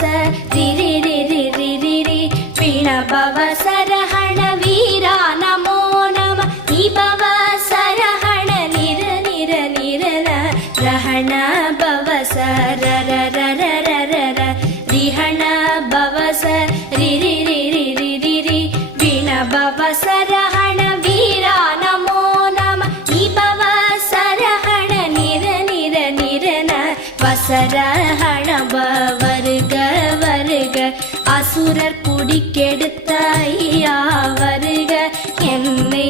பவச ரிரி ரிரி ரிரி ரி பிண பவசரஹண வீரா நமோ நம நிபவ சரஹண நிர நிர நிரன ரஹண பவச ரர ரர ரர ரிஹண பவச ரிரி ரிரி ரிரி ரி பிண பவசரஹண வீரா நமோ நம நிபவ சரஹண நிர நிர நிரன வசரஹண வருக வருக அசுரர் குடிக்கெடுத்த ஐயா வருக என்னை